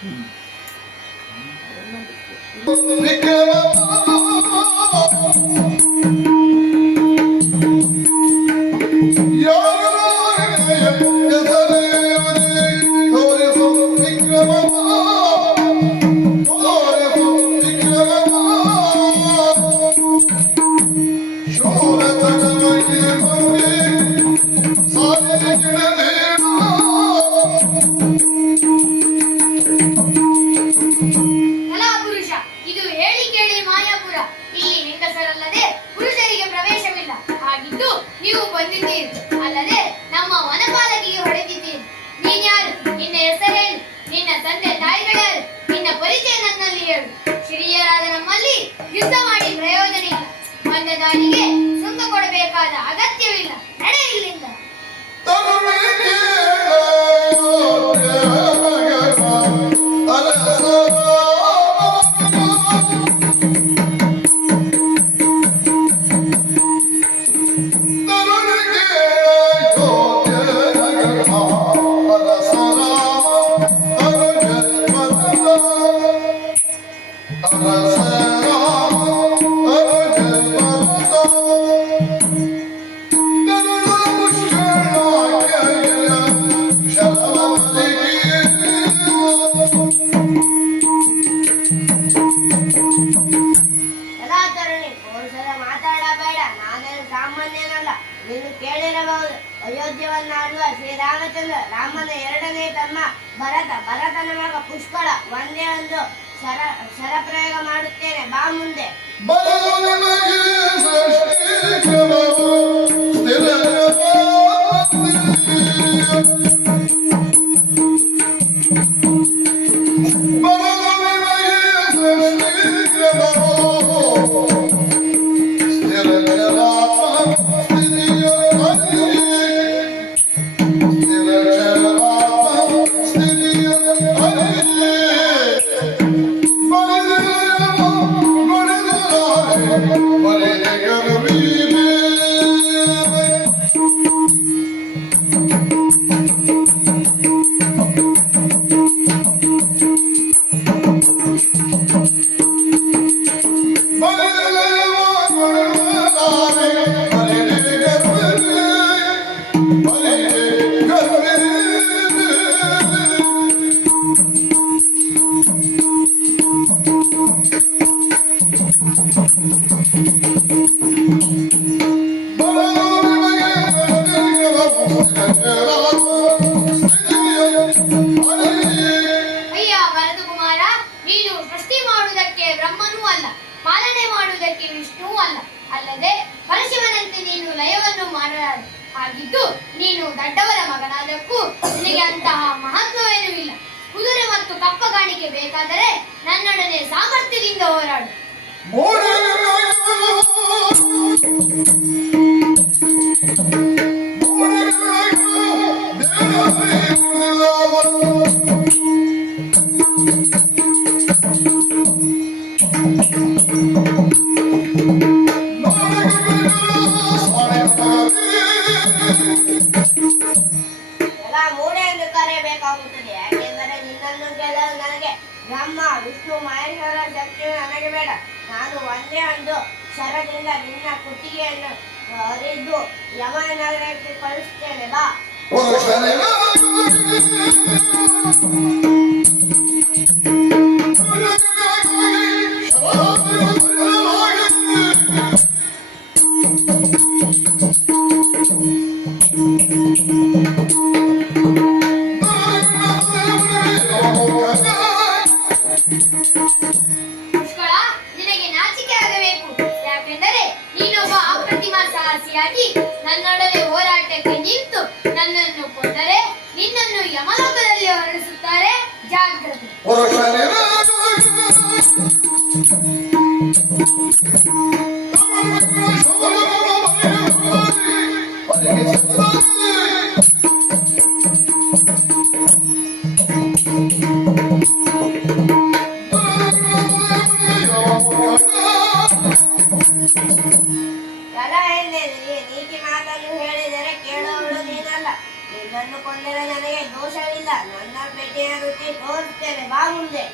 Yeah. ನೀವು ಬಂದಿದ್ದೀರಿ. ಅಲ್ಲದೆ ನಮ್ಮ ವನಪಾಲಕಿಗೆ ಹೊಡೆದಿದ್ದೀರಿ ನೀನ್ಯಾರು ನಿನ್ನ ಹೆಸರೇನು? ನಿನ್ನ ತಂದೆ ತಾಯಿಗಳ್ಯಾರು ನಿನ್ನ ಪರಿಚಯ ನನ್ನಲ್ಲಿ ಹೇಳು. ಹಿರಿಯರಾದ ನಮ್ಮಲ್ಲಿ ಯುದ್ಧ ಮಾಡಿ ಪ್ರಯೋಜನ ಇಲ್ಲ. ಸುಂಕ ಕೊಡಬೇಕಾದ ಅಗತ್ಯವಿಲ್ಲ. ನಡೆ ಇಲ್ಲಿಂದ ಅಯೋಧ್ಯವನ್ನಾಡುವ ಶ್ರೀರಾಮಚಂದ್ರ ರಾಮನ ಎರಡನೇ ತಮ್ಮ ಭರತ ಭರತನ ಮಗ ಪುಷ್ಕಳ ಒಂದೇ ಒಂದು. ಶರ ಪ್ರಯೋಗ ಮಾಡುತ್ತೇನೆ. ಬಾ ಮುಂದೆ. ಅಯ್ಯ, ಭರತಕುಮಾರ, ನೀನು ಸೃಷ್ಟಿ ಮಾಡುವುದಕ್ಕೆ ಬ್ರಹ್ಮನೂ ಅಲ್ಲ ಪಾಲನೆ ಮಾಡುವುದಕ್ಕೆ ವಿಷ್ಣುವೂ ಅಲ್ಲ. ಅಲ್ಲದೆ ಪರಶಿವನಂತೆ ನೀನು ಲಯವನ್ನು ಮಾಡಲಾರೆ ಹಾಗಿದ್ದು ನೀನು ದಡ್ಡವರ ಮಗನಾದಕ್ಕೂ ನಿನಗೆ ಅಂತಹ ಮಹತ್ವವೇನೂ ಇಲ್ಲ. ಕುದುರೆ ಮತ್ತು ಕಪ್ಪಗಾಣಿಕೆ ಬೇಕಾದರೆ ನನ್ನೊಡನೆ ಸಾಮರ್ಥ್ಯದಿಂದ ಹೋರಾಡು. ಬ್ರಹ್ಮ ವಿಷ್ಣು ಮಹೇಶ್ವರ ಶಕ್ತಿಯು ನನಗೆ ಬೇಡ. ನಾನು ಒಂದೇ ಒಂದು ಶರದಿಂದ ನಿನ್ನ ಕುತ್ತಿಗೆಯನ್ನು ಹರಿದು ಯಮನ ನಗರಕ್ಕೆ ಕಳಿಸ್ತೇನೆ. ಬಾ. ಸಾಹಸಿಯಾಗಿ ನನ್ನೊಡನೆ ಹೋರಾಟಕ್ಕೆ ನಿಂತು ನನ್ನನ್ನು ಕೊಂದರೆ ನಿನ್ನನ್ನು ಯಮಲೋಕದಲ್ಲಿ ಹೊರಡಿಸುತ್ತಾರೆ ಜಾಗ್ರತೆ. ಎಂದೆ ನೀತಿ ಮಾತನ್ನು ಹೇಳಿದರೆ ಕೇಳುವವಳು ನೀನಲ್ಲ. ನಿನ್ನನ್ನು ಕೊಂದರೆ ನನಗೆ ದೋಷವಿಲ್ಲ. ನನ್ನ ರುಚಿ ತೋರಿಸ್ತೇನೆ ಬಾ ಮುಂದೆ.